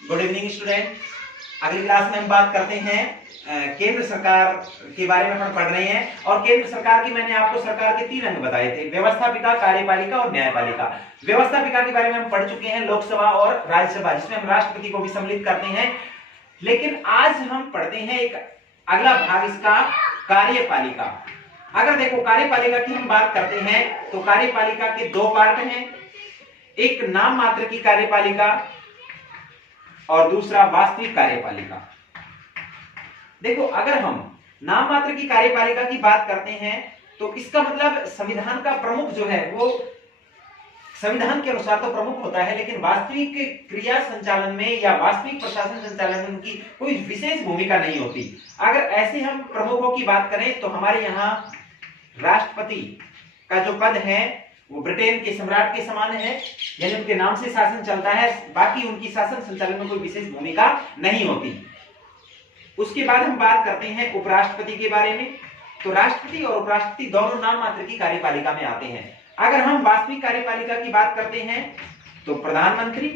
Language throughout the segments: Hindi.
Good evening student. अगली क्लास में हम बात करते हैं केंद्र सरकार के बारे में हम पढ़ रहे हैं। और केंद्र सरकार की मैंने आपको सरकार के 3 अंग बताए थे, व्यवस्थापिका, कार्यपालिका और न्यायपालिका। व्यवस्थापिका के बारे में हम पढ़ चुके हैं, लोकसभा और राज्यसभा, जिसमें हम राष्ट्रपति को भी सम्मिलित करते हैं। लेकिन आज हम पढ़ते हैं एक अगला भाग इसका, कार्यपालिका। अगर देखो कार्यपालिका की हम बात करते हैं तो कार्यपालिका के 2 पार्ट हैं, एक नाम मात्र की कार्यपालिका और दूसरा वास्तविक कार्यपालिका। देखो अगर हम नाम मात्र की कार्यपालिका की बात करते हैं तो इसका मतलब संविधान का प्रमुख जो है वो संविधान के अनुसार तो प्रमुख होता है, लेकिन वास्तविक क्रिया संचालन में या वास्तविक प्रशासन संचालन में उनकी कोई विशेष भूमिका नहीं होती। अगर ऐसे हम प्रमुखों की बात करें तो हमारे यहाँ राष्ट्रपति का जो पद है वो ब्रिटेन के सम्राट के समान है, यानी उनके नाम से शासन चलता है, बाकी उनकी शासन संचालन में कोई विशेष भूमिका नहीं होती। उसके बाद हम बात करते हैं उपराष्ट्रपति के बारे में। तो राष्ट्रपति और उपराष्ट्रपति दोनों नाम मात्र की कार्यपालिका में आते हैं। अगर हम वास्तविक कार्यपालिका की बात करते हैं तो प्रधानमंत्री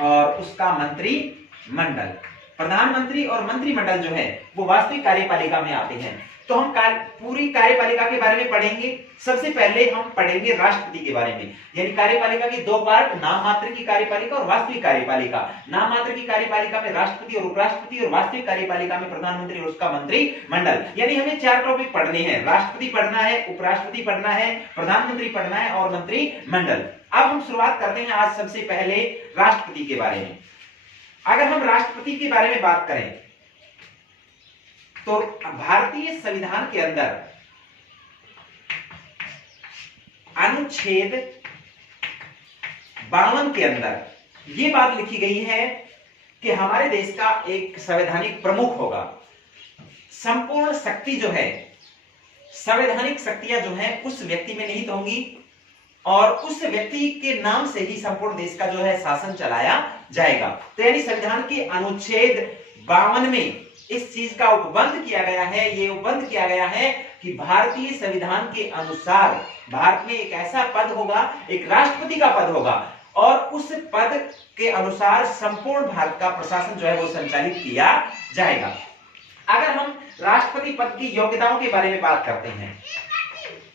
और उसका मंत्रिमंडल, प्रधानमंत्री और मंत्रिमंडल जो है वो वास्तविक कार्यपालिका में आते हैं। तो हम पूरी कार्यपालिका के बारे में पढ़ेंगे। सबसे पहले हम पढ़ेंगे राष्ट्रपति के बारे में, यानी कार्यपालिका के 2 पार्ट, नाम मात्र की कार्यपालिका और वास्तविक कार्यपालिका। नाम मात्र की कार्यपालिका में राष्ट्रपति और उपराष्ट्रपति, और वास्तविक कार्यपालिका में प्रधानमंत्री और उसका मंत्रिमंडल। यानी हमें 4 टॉपिक पढ़ने हैं, राष्ट्रपति पढ़ना है, उपराष्ट्रपति पढ़ना है, प्रधानमंत्री पढ़ना है और मंत्रिमंडल। अब हम शुरुआत करते हैं आज सबसे पहले राष्ट्रपति के बारे में। अगर हम राष्ट्रपति के बारे में बात करें तो भारतीय संविधान के अंदर अनुच्छेद 52 के अंदर यह बात लिखी गई है कि हमारे देश का एक संवैधानिक प्रमुख होगा। संपूर्ण शक्ति जो है, संवैधानिक शक्तियां जो है उस व्यक्ति में निहित होंगी और उस व्यक्ति के नाम से ही संपूर्ण देश का जो है शासन चलाया जाएगा। तो यानी संविधान के अनुच्छेद 52 में इस चीज का उपबंध किया गया है, ये उपबंध किया गया है कि भारतीय संविधान के अनुसार भारत में एक ऐसा पद होगा, एक राष्ट्रपति का पद होगा और उस पद के अनुसार संपूर्ण भारत का प्रशासन जो है वो संचालित किया जाएगा। अगर हम राष्ट्रपति पद की योग्यताओं के बारे में बात करते हैं,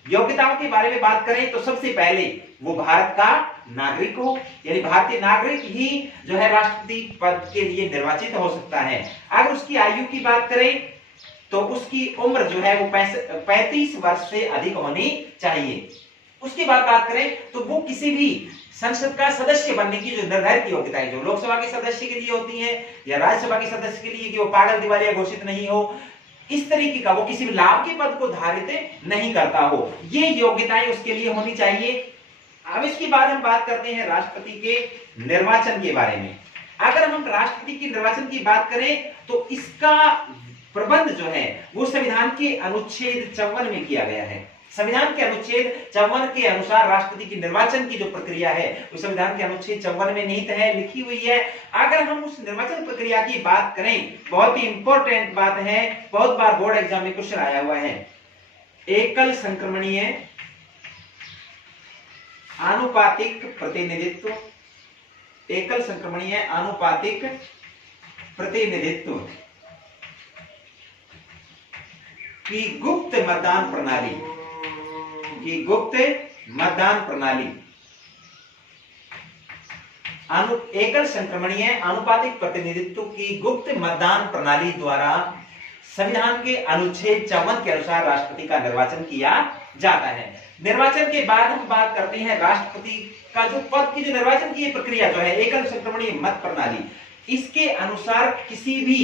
योग्यताओं के बारे में बात करें तो सबसे पहले वो भारत का नागरिक हो, यानी भारतीय नागरिक ही जो है राष्ट्रपति पद के लिए निर्वाचित हो सकता है। अगर उसकी आयु की बात करें तो उसकी उम्र जो है वो 35 वर्ष से अधिक होनी चाहिए। उसके बाद बात करें तो वो किसी भी संसद का सदस्य बनने की जो निर्धारित योग्यताएं जो लोकसभा के सदस्य के लिए होती है या राज्यसभा के सदस्य के लिए, कि वो पागल दिवालिया घोषित नहीं हो, इस तरीके का वो किसी भी लाभ के पद को धारित नहीं करता हो, ये योग्यताएं उसके लिए होनी चाहिए। अब इसके बाद हम बात करते हैं राष्ट्रपति के निर्वाचन के बारे में। अगर हम राष्ट्रपति के निर्वाचन की बात करें तो इसका प्रबंध जो है वो संविधान के अनुच्छेद 54 में किया गया है। संविधान के अनुच्छेद 54 के अनुसार राष्ट्रपति के निर्वाचन की जो प्रक्रिया है वो संविधान के अनुच्छेद 54 में निहित है, लिखी हुई है। अगर हम उस निर्वाचन प्रक्रिया की बात करें, बहुत ही इंपॉर्टेंट बात है, बहुत बार बोर्ड एग्जाम में क्वेश्चन आया हुआ है, एकल संक्रमणीय आनुपातिक प्रतिनिधित्व, एकल संक्रमणीय आनुपातिक प्रतिनिधित्व की गुप्त मतदान प्रणाली, की गुप्त मतदान प्रणाली, एकल संक्रमणीय आनुपातिक प्रतिनिधित्व की गुप्त मतदान प्रणाली द्वारा संविधान के अनुच्छेद 54 के अनुसार राष्ट्रपति का निर्वाचन किया जाता है। निर्वाचन के बाद हम बात करते हैं राष्ट्रपति का जो पद की जो निर्वाचन की प्रक्रिया जो है एकल संक्रमणीय मत प्रणाली, इसके अनुसार किसी भी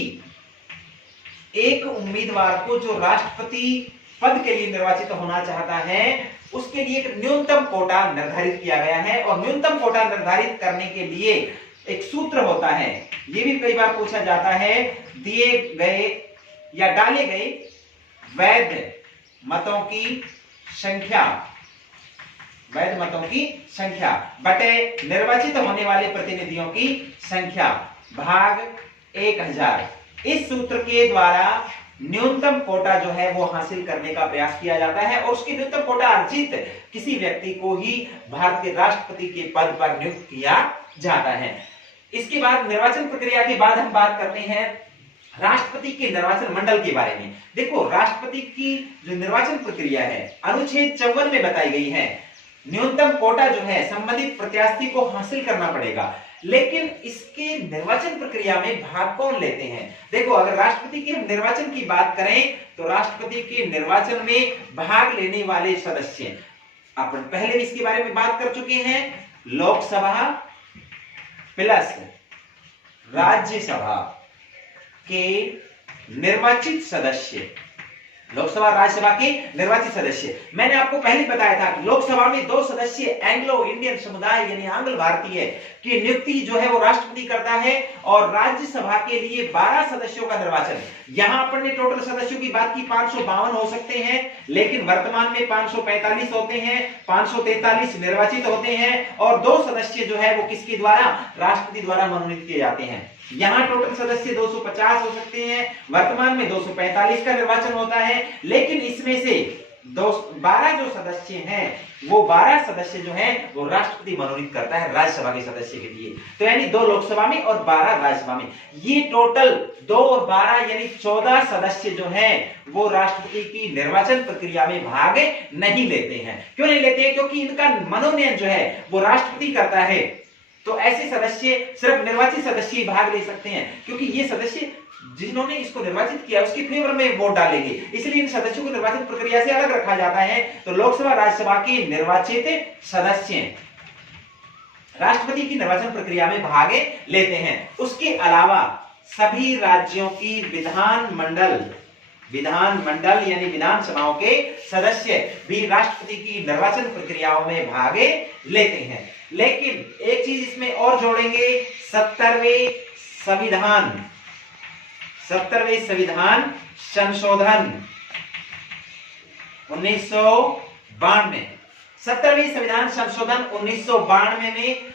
एक उम्मीदवार को जो राष्ट्रपति पद के लिए निर्वाचित होना चाहता है उसके लिए एक न्यूनतम कोटा निर्धारित किया गया है। और न्यूनतम कोटा निर्धारित करने के लिए एक सूत्र होता है, यह भी कई बार पूछा जाता है, दिए गए या डाले गए वैध मतों की संख्या, वैध मतों की संख्या बटे निर्वाचित होने वाले प्रतिनिधियों की संख्या भाग 1000। इस सूत्र के द्वारा न्यूनतम कोटा जो है वो हासिल करने का प्रयास किया जाता है और उसकी न्यूनतम कोटा अर्जित किसी व्यक्ति को ही भारत के राष्ट्रपति के पद पर नियुक्त किया जाता है। इसके बाद निर्वाचन प्रक्रिया के बाद हम बात करते हैं राष्ट्रपति के निर्वाचन मंडल के बारे में। देखो, राष्ट्रपति की जो निर्वाचन प्रक्रिया है अनुच्छेद 54 में बताई गई है। न्यूनतम कोटा जो है संबंधित प्रत्याशी को हासिल करना पड़ेगा, लेकिन इसके निर्वाचन प्रक्रिया में भाग कौन लेते हैं? देखो, अगर राष्ट्रपति के निर्वाचन की बात करें तो राष्ट्रपति के निर्वाचन में भाग लेने वाले सदस्य, अपन पहले भी इसके बारे में बात कर चुके हैं, लोकसभा प्लस राज्यसभा के निर्वाचित सदस्य, लोकसभा राज्यसभा के निर्वाचित सदस्य। मैंने आपको पहले बताया था कि लोकसभा में 2 सदस्य एंग्लो इंडियन समुदाय यानी आंग्ल भारतीय की नियुक्ति जो है वो राष्ट्रपति करता है, और राज्यसभा के लिए 12 सदस्यों का निर्वाचन। यहां अपन ने टोटल सदस्यों की बात की 552 हो सकते हैं, लेकिन वर्तमान में 545 होते हैं, 543 निर्वाचित होते हैं, और 2 सदस्य जो है वो किसके द्वारा? राष्ट्रपति द्वारा मनोनीत किए जाते हैं। यहां टोटल सदस्य 250 हो सकते हैं, वर्तमान में 245 का निर्वाचन होता है, लेकिन इसमें से 12 जो सदस्य हैं वो 12 सदस्य जो हैं वो राष्ट्रपति मनोनीत करता है राज्यसभा के सदस्य के लिए। तो यानी 2 लोकसभा में और 12 राज्यसभा में, ये टोटल 2 और 12 यानी 14 सदस्य जो हैं वो राष्ट्रपति की निर्वाचन प्रक्रिया में भाग नहीं लेते हैं। क्यों नहीं लेते हैं? क्योंकि इनका मनोनयन जो है वो राष्ट्रपति करता है। तो ऐसे सदस्य सिर्फ निर्वाचित सदस्य ही भाग ले सकते हैं, क्योंकि ये सदस्य जिन्होंने इसको निर्वाचित किया उसके फेवर में वोट डालेंगे, इसलिए इन सदस्यों को निर्वाचन प्रक्रिया से अलग रखा जाता है। तो लोकसभा राज्यसभा के निर्वाचित सदस्य राष्ट्रपति की निर्वाचन प्रक्रिया में भाग लेते हैं। उसके अलावा सभी राज्यों की विधानमंडल यानी विधानसभाओं के सदस्य भी राष्ट्रपति की निर्वाचन प्रक्रियाओं में भाग लेते हैं। लेकिन एक चीज इसमें और जोड़ेंगे, 70वें संविधान संशोधन 1992, 70वें संविधान संशोधन 1992 में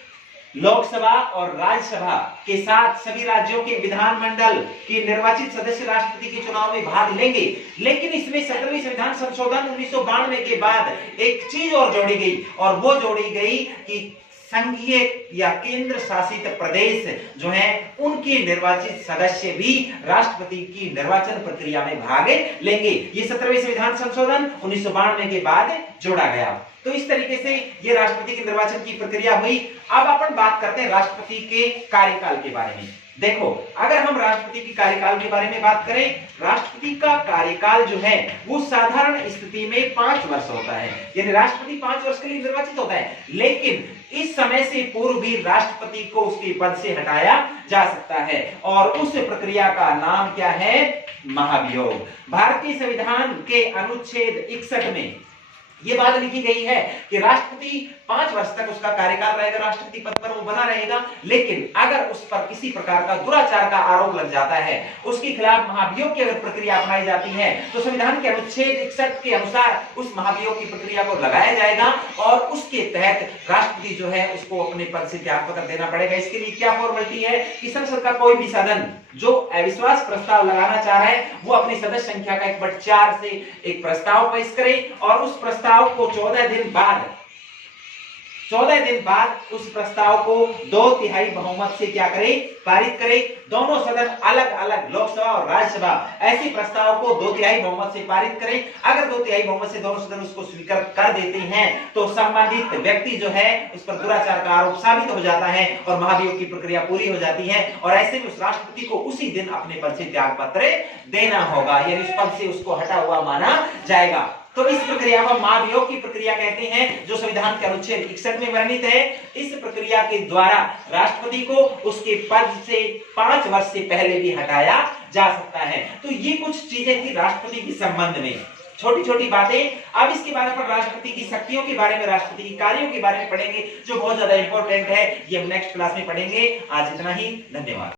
लोकसभा और राज्यसभा के साथ सभी राज्यों के विधानमंडल के निर्वाचित सदस्य राष्ट्रपति के चुनाव में भाग लेंगे। लेकिन इसमें 70वें संविधान संशोधन 1992 के बाद एक चीज और जोड़ी गई, और वो जोड़ी गई कि संघीय या केंद्र शासित प्रदेश जो है उनके निर्वाचित सदस्य भी राष्ट्रपति की निर्वाचन प्रक्रिया में भाग लेंगे। ये 70वें संविधान संशोधन 1992 के बाद जोड़ा गया। तो इस तरीके से ये राष्ट्रपति के निर्वाचन की प्रक्रिया हुई। अब अपन बात करते हैं राष्ट्रपति के कार्यकाल के बारे में। देखो, अगर हम राष्ट्रपति की कार्यकाल के बारे में बात करें, राष्ट्रपति का कार्यकाल जो है वो साधारण स्थिति में 5 वर्ष होता है, यानी राष्ट्रपति 5 वर्ष के लिए निर्वाचित होता है। लेकिन इस समय से पूर्व भी राष्ट्रपति को उसके पद से हटाया जा सकता है, और उस प्रक्रिया का नाम क्या है? महाभियोग। भारतीय संविधान के अनुच्छेद 61 में ये बात लिखी गई है कि राष्ट्रपति 5 वर्ष तक उसका कार्यकाल रहेगा, राष्ट्रपति पद पर वो बना रहेगा, लेकिन अगर उस पर किसी प्रकार का दुराचार का आरोप लग जाता है, उसके खिलाफ महाभियोग की अगर प्रक्रिया अपनाई जाती है, तो संविधान के अनुच्छेद 61 के अनुसार उस महाभियोग की प्रक्रिया को लगाया जाएगा, और उसके तहत राष्ट्रपति जो है उसको अपने पद से त्याग पत्र देना पड़ेगा। इसके लिए क्या फॉर्मेलिटी है कि संसद का कोई भी सदन जो अविश्वास प्रस्ताव लगाना चाह रहा है वो अपनी सदस्य संख्या का 1/4 से एक प्रस्ताव पेश करे, और उस प्रस्ताव को 14 दिन बाद उस प्रस्ताव को 2/3 बहुमत से क्या करे? पारित करे। दोनों सदन अलग अलग, लोकसभा और राज्यसभा, ऐसे प्रस्ताव को 2/3 बहुमत से पारित करें। अगर 2/3 बहुमत से दोनों सदन उसको स्वीकार कर देते हैं तो संबंधित व्यक्ति जो है उस पर दुराचार का आरोप साबित हो जाता है और महाभियोग की प्रक्रिया पूरी हो जाती है, और ऐसे में उस राष्ट्रपति को उसी दिन अपने पद से त्याग पत्र देना होगा, यानी उस पद से उसको हटा हुआ माना जाएगा। तो इस प्रक्रिया को महाभियोग की प्रक्रिया कहते हैं, जो संविधान के अनुच्छेद 61 में वर्णित है। इस प्रक्रिया के द्वारा राष्ट्रपति को उसके पद से 5 वर्ष से पहले भी हटाया जा सकता है। तो ये कुछ चीजें थी राष्ट्रपति के संबंध में, छोटी छोटी बातें। अब इसके बारे में राष्ट्रपति की शक्तियों के बारे में, राष्ट्रपति के कार्यों के बारे में पढ़ेंगे, जो बहुत ज्यादा इंपॉर्टेंट है। ये हम नेक्स्ट क्लास में पढ़ेंगे। आज इतना ही, धन्यवाद।